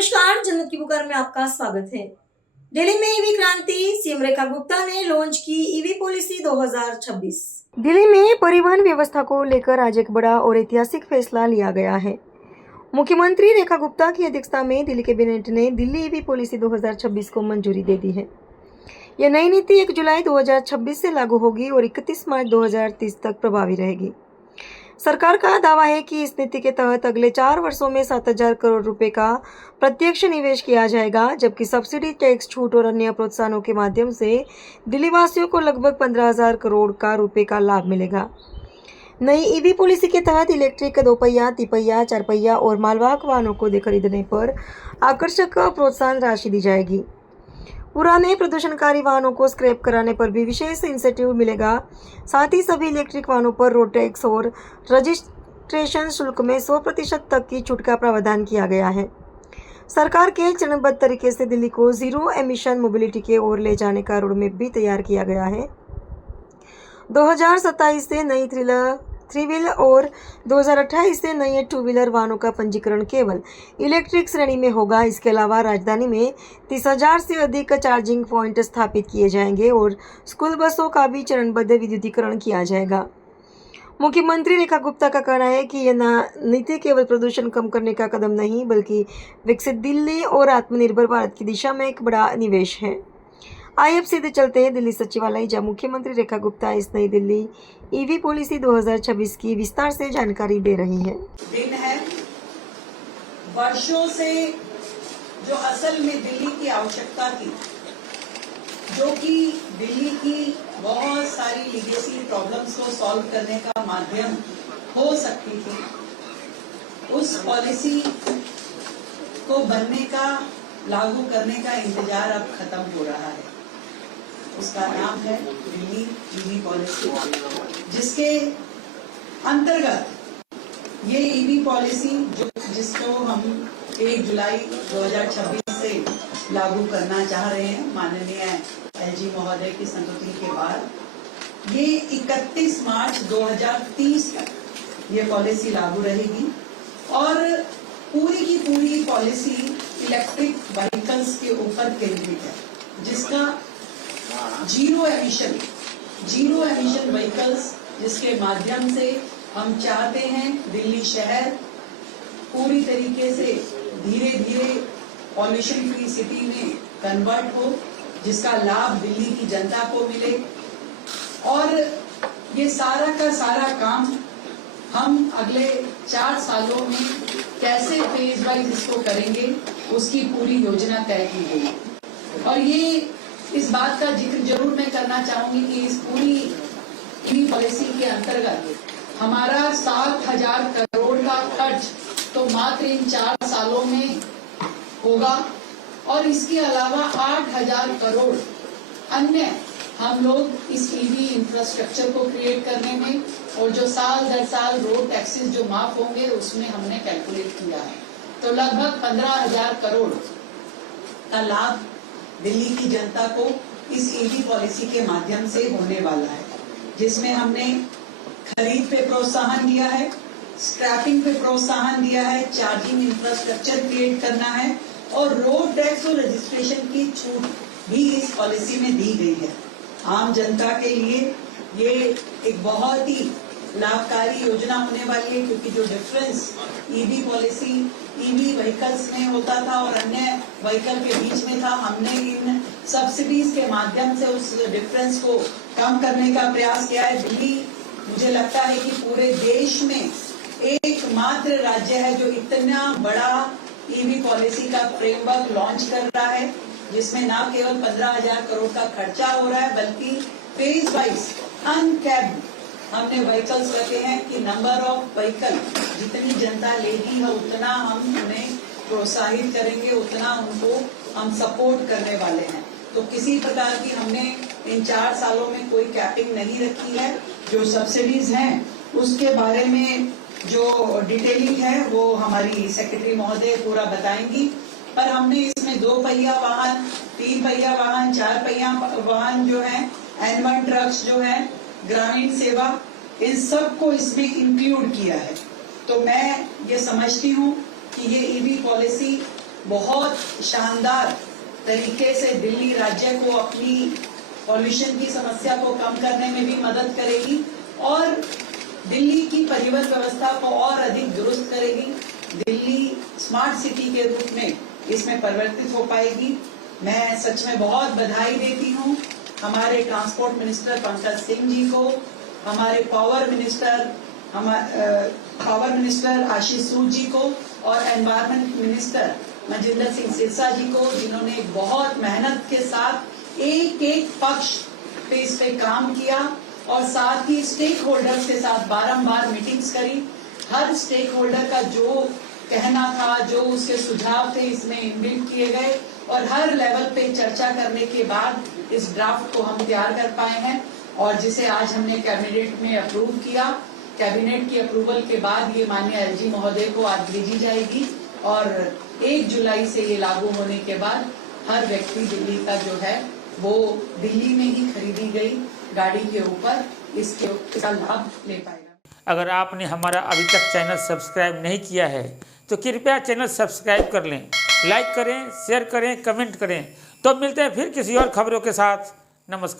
नमस्कार, जन्नत की पुकार में आपका स्वागत है। दिल्ली में ईवी क्रांति, सीएम रेखा गुप्ता ने लॉन्च की ईवी पॉलिसी 2026। दिल्ली में परिवहन व्यवस्था को लेकर आज एक बड़ा और ऐतिहासिक फैसला लिया गया है। मुख्यमंत्री रेखा गुप्ता की अध्यक्षता में दिल्ली कैबिनेट ने दिल्ली ईवी पॉलिसी 2026 को मंजूरी दे दी है। यह नई नीति 1 जुलाई 2026 से लागू होगी और 31 मार्च 2030 तक प्रभावी रहेगी। सरकार का दावा है कि इस नीति के तहत अगले 4 वर्षों में 7,000 करोड़ रुपए का प्रत्यक्ष निवेश किया जाएगा, जबकि सब्सिडी, टैक्स छूट और अन्य प्रोत्साहनों के माध्यम से दिल्ली वासियों को लगभग 15,000 करोड़ का रुपए का लाभ मिलेगा। नई ईवी पॉलिसी के तहत इलेक्ट्रिक 2 पहिया, 3 पहिया, 4 पहिया और मालवाहक वाहनों को खरीदने पर आकर्षक प्रोत्साहन राशि दी जाएगी। पुराने प्रदूषणकारी वाहनों को स्क्रैप कराने पर भी विशेष इंसेंटिव मिलेगा। साथ ही सभी इलेक्ट्रिक वाहनों पर रोड टैक्स और रजिस्ट्रेशन शुल्क में 100% तक की छूट का प्रावधान किया गया है। सरकार के चरणबद्ध तरीके से दिल्ली को जीरो एमिशन मोबिलिटी की ओर ले जाने का रोड मैप भी तैयार किया गया है। 2027 से नई थ्री व्हीलर और 2028 से नए 2 व्हीलर वाहनों का पंजीकरण केवल इलेक्ट्रिक श्रेणी में होगा। इसके अलावा राजधानी में 30,000 से अधिक चार्जिंग पॉइंट स्थापित किए जाएंगे और स्कूल बसों का भी चरणबद्ध विद्युतीकरण किया जाएगा। मुख्यमंत्री रेखा गुप्ता का कहना है कि यह नीति केवल प्रदूषण कम करने का कदम नहीं, बल्कि विकसित दिल्ली और आत्मनिर्भर भारत की दिशा में एक बड़ा निवेश है। आइए अब सीधे चलते हैं दिल्ली सचिवालय, जहां मुख्यमंत्री रेखा गुप्ता इस नई दिल्ली ईवी पॉलिसी 2026 की विस्तार से जानकारी दे रही हैं। दिन है, वर्षों से जो असल में दिल्ली की आवश्यकता थी, जो कि दिल्ली की बहुत सारी लीगेसी प्रॉब्लम्स को सॉल्व करने का माध्यम हो सकती थी, उस पॉलिसी को बनने का, लागू करने का इंतजार अब खत्म हो रहा है। उसका नाम है दिल्ली ईवी पॉलिसी, जिसके अंतर्गत ये ईवी पॉलिसी जिसको हम 1 जुलाई 2026 से लागू करना चाह रहे हैं, माननीय एलजी महोदय की संस्तुति के बाद, ये 31 मार्च 2030 तक ये पॉलिसी लागू रहेगी और पूरी की पूरी पॉलिसी इलेक्ट्रिक व्हीकल्स के ऊपर केंद्रित है, जिसका जीरो एमिशन व्हीकल्स, जिसके माध्यम से हम चाहते हैं दिल्ली शहर पूरी तरीके से धीरे धीरे पॉल्यूशन फ्री सिटी में कन्वर्ट हो, जिसका लाभ दिल्ली की जनता को मिले। और ये सारा का सारा काम हम अगले 4 सालों में कैसे फेज वाइज इसको करेंगे, उसकी पूरी योजना तय की गई। और ये इस बात का जिक्र जरूर मैं करना चाहूंगी कि इस पूरी ईवी पॉलिसी के अंतर्गत हमारा 7,000 करोड़ का खर्च तो मात्र इन 4 सालों में होगा और इसके अलावा 8,000 करोड़ अन्य हम लोग इस ईवी इंफ्रास्ट्रक्चर को क्रिएट करने में, और जो साल दर साल रोड टैक्सेस जो माफ होंगे उसमें हमने कैलकुलेट किया है, तो लगभग 15,000 करोड़ का लाभ दिल्ली की जनता को इस ईवी पॉलिसी के माध्यम से होने वाला है, जिसमें हमने खरीद पे प्रोत्साहन दिया है, स्क्रैपिंग पे प्रोत्साहन दिया है, चार्जिंग इंफ्रास्ट्रक्चर क्रिएट करना है और रोड टैक्स और रजिस्ट्रेशन की छूट भी इस पॉलिसी में दी गई है। आम जनता के लिए ये एक बहुत ही लाभकारी योजना होने वाली है, क्योंकि जो difference EV policy EV vehicles में होता था और अन्य व्हीकल के बीच में था, हमने इन सब्सिडीज के माध्यम से उस डिफरेंस को कम करने का प्रयास किया है। दिल्ली, मुझे लगता है कि पूरे देश में एकमात्र राज्य है जो इतना बड़ा ईवी पॉलिसी का फ्रेमवर्क लॉन्च कर रहा है, जिसमें न केवल 15,000 करोड़ का खर्चा हो रहा है, बल्कि फेज वाइज अनकैप्ड हमने व्हीकल्स रखे हैं कि नंबर ऑफ व्हीकल जितनी जनता लेगी है उतना हम उन्हें प्रोत्साहित करेंगे, उतना उनको हम सपोर्ट करने वाले हैं। तो किसी प्रकार की हमने इन 4 सालों में कोई कैपिंग नहीं रखी है। जो सब्सिडीज हैं उसके बारे में जो डिटेलिंग है वो हमारी सेक्रेटरी महोदय पूरा बताएंगी, पर हमने इसमें 2 पहिया वाहन, 3 पहिया वाहन, 4 पहिया वाहन जो है, एनिमल ट्रक्स जो है, ग्रामीण सेवा, इन सब को इसमें इंक्लूड किया है। तो मैं ये समझती हूँ कि ये ईवी पॉलिसी बहुत शानदार तरीके से दिल्ली राज्य को अपनी पॉल्यूशन की समस्या को कम करने में भी मदद करेगी और दिल्ली की परिवहन व्यवस्था को और अधिक दुरुस्त करेगी। दिल्ली स्मार्ट सिटी के रूप में इसमें परिवर्तित हो पाएगी। मैं सच में बहुत बधाई देती हूँ हमारे ट्रांसपोर्ट मिनिस्टर पंकज सिंह जी को, हमारे पावर मिनिस्टर आशीष सूद जी को और एनवायरमेंट मिनिस्टर मनजिंदर सिंह सिरसा जी को, जिन्होंने बहुत मेहनत के साथ एक एक पक्ष पे इस पे काम किया और साथ ही स्टेक होल्डर्स के साथ बारंबार मीटिंग्स करी। हर स्टेक होल्डर का जो कहना था, जो उसके सुझाव थे, इसमें इनबिल्ट किए गए और हर लेवल पे चर्चा करने के बाद इस ड्राफ्ट को हम तैयार कर पाए हैं और जिसे आज हमने कैबिनेट में अप्रूव किया। कैबिनेट की अप्रूवल के बाद ये माननीय एलजी महोदय को आज भेजी जाएगी और 1 जुलाई से ये लागू होने के बाद हर व्यक्ति दिल्ली का जो है वो दिल्ली में ही खरीदी गई गाड़ी के ऊपर इसका लाभ ले पाएगा। अगर आपने हमारा अभी तक चैनल सब्सक्राइब नहीं किया है तो कृपया चैनल सब्सक्राइब कर लें, लाइक करें, शेयर करें, कमेंट करें। तो मिलते हैं फिर किसी और खबरों के साथ। नमस्कार।